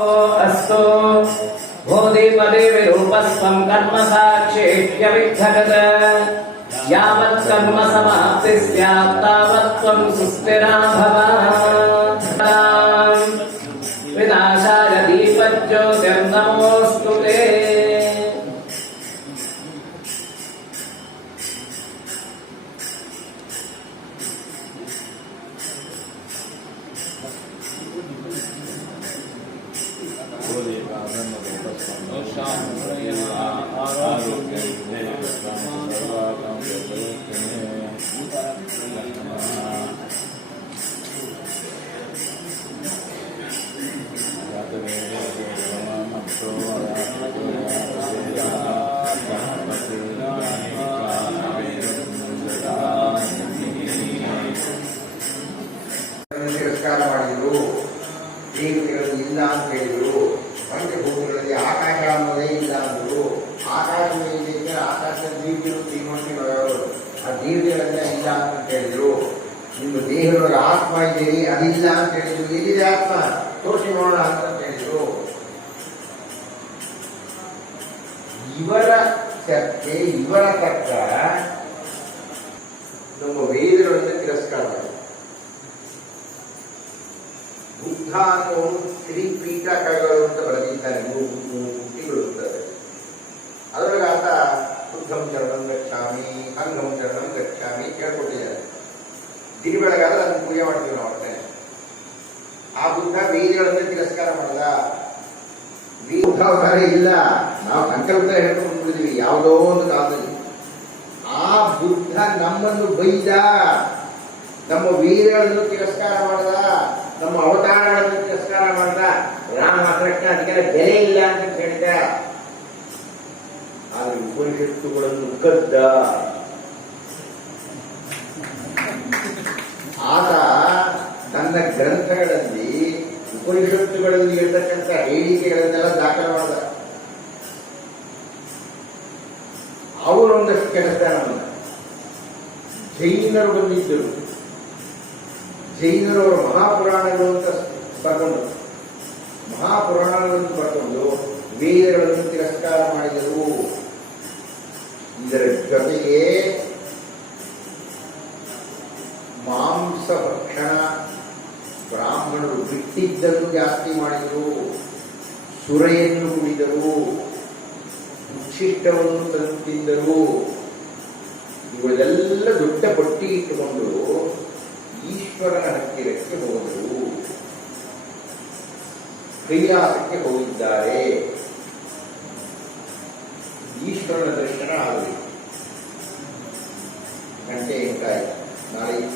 अस्तु भूदिपदे विरूपस्त्वं कर्म साक्षेष्यविद्धगत यावत् कर्म समाप्ति स्यात् तावत् त्वं सुस्थिरा भव ತಿರಸ್ಕಾರ ಮಾಡಿದರು ದೇವತೆಗಳು ಇಲ್ಲ ಅಂತ ಹೇಳಿದರು ಪಂಚಭೂತಗಳಲ್ಲಿ ಆಕಾಶ ಅನ್ನೋದೇ ಇಲ್ಲ ಅಂದರು ಆಕಾಶವೇ ಇದೆ ಆಕಾಶದ ದೀಪಗಳು ಶ್ರೀಮಂತಿಗಳು ಆ ದೀಪಗಳೆಲ್ಲ ಇಲ್ಲ ಅಂತ ಹೇಳಿದರು ನಿಮ್ಮ ದೇಹದೊಳಗೆ ಆತ್ಮ ಇದ್ದೀರಿ ಅದಿಲ್ಲ ಅಂತ ಹೇಳಿದ್ರು ಎಲ್ಲಿದೆ ಆತ್ಮ ತೋರಿಸಿ ನೋಡೋಣ ಅಂತ ಹೇಳಿದರು ಇವರ ಚರ್ಚೆ ಇವರ ತಕ್ಕ ನಮ್ಮ ವೇದಗಳನ್ನು ತಿರಸ್ಕಾರ ಮಾಡಿದರು ಬುದ್ಧ ಅನ್ನುವನು ತ್ರಿಪೀಠಕಗಳು ಅಂತ ಬರೆದಿದ್ದಾನೆ ಅದರೊಳಗೆ ಆತ ಚರಣಂ ಗಚ್ಚಾಮಿ ಅಂಗಂ ಚರಣಂ ಗಚ್ಚಾಮಿ ಕೇಳ್ಕೊಟ್ಟಿದ್ದಾರೆ ದಿನ ಬೆಳಗಾದ್ರೆ ಅದನ್ನು ಪೂಜೆ ಮಾಡ್ತೀವಿ ನಾವು ಅಷ್ಟೇ. ಆ ಬುದ್ಧ ವೇದಿಗಳನ್ನೇ ತಿರಸ್ಕಾರ ಮಾಡದ ಅವತಾರ ಇಲ್ಲ. ನಾವು ಸಂಕಲ್ಪ ಹೇಳ್ಕೊಂಡು ಬಂದಿದ್ದೀವಿ ಯಾವುದೋ ಒಂದು ಕಾಲದಲ್ಲಿ. ಆ ಬುದ್ಧ ನಮ್ಮನ್ನು ಬೈದ, ನಮ್ಮ ವೀರಗಳನ್ನು ತಿರಸ್ಕಾರ ಮಾಡದ, ನಮ್ಮ ಅವತಾರಗಳನ್ನು ತಿರಸ್ಕಾರ ಮಾಡ್ದ, ರಾಮ, ಕೃಷ್ಣ ಅದಕ್ಕೆಲ್ಲ ಬೆಲೆ ಇಲ್ಲ ಅಂತ ಉಪನಿಷತ್ತುಗಳನ್ನು ಕದ್ದ ಆತ ನನ್ನ ಗ್ರಂಥಗಳಲ್ಲಿ ಉಪನಿಷತ್ತುಗಳಲ್ಲಿ ಇರತಕ್ಕಂಥ ಹೇಳಿಕೆಗಳನ್ನೆಲ್ಲ ದಾಖಲೆ ಮಾಡಿದ. ಅವರೊಂದಷ್ಟು ಕೆಲಸ ನಮ್ಮ ಜೈನರು ಬಂದಿದ್ದರು. ಜೈನರವರು ಮಹಾಪುರಾಣಗಳು ಅಂತ ಬರ್ಕೊಂಡು ಮಹಾಪುರಾಣಗಳನ್ನು ಬರ್ಕೊಂಡು ವೇದಗಳನ್ನು ತಿರಸ್ಕಾರ ಮಾಡಿದರು. ಜೊತೆಗೆ ಮಾಂಸ ಭಕ್ಷಣ ಬ್ರಾಹ್ಮಣರು ಬಿಟ್ಟಿದ್ದನ್ನು ಜಾಸ್ತಿ ಮಾಡಿದರು, ಸುರೆಯನ್ನು ಕುಡಿದರು, ಉಚ್ಚಿಷ್ಟವನ್ನು ತಂದು ಇವುಗಳೆಲ್ಲ ದೊಡ್ಡ ಪಟ್ಟಿ ಇಟ್ಟುಕೊಂಡು ಈಶ್ವರನ ಹತ್ತಿರಕ್ಕೆ ಹೋದರು. ಕೈಲಾಸಕ್ಕೆ ಹೋಗಿದ್ದಾರೆ. ಈಶ್ವರನ ದರ್ಶನ ಆಗಬೇಕು. అంటే ఇంకా నాలుగు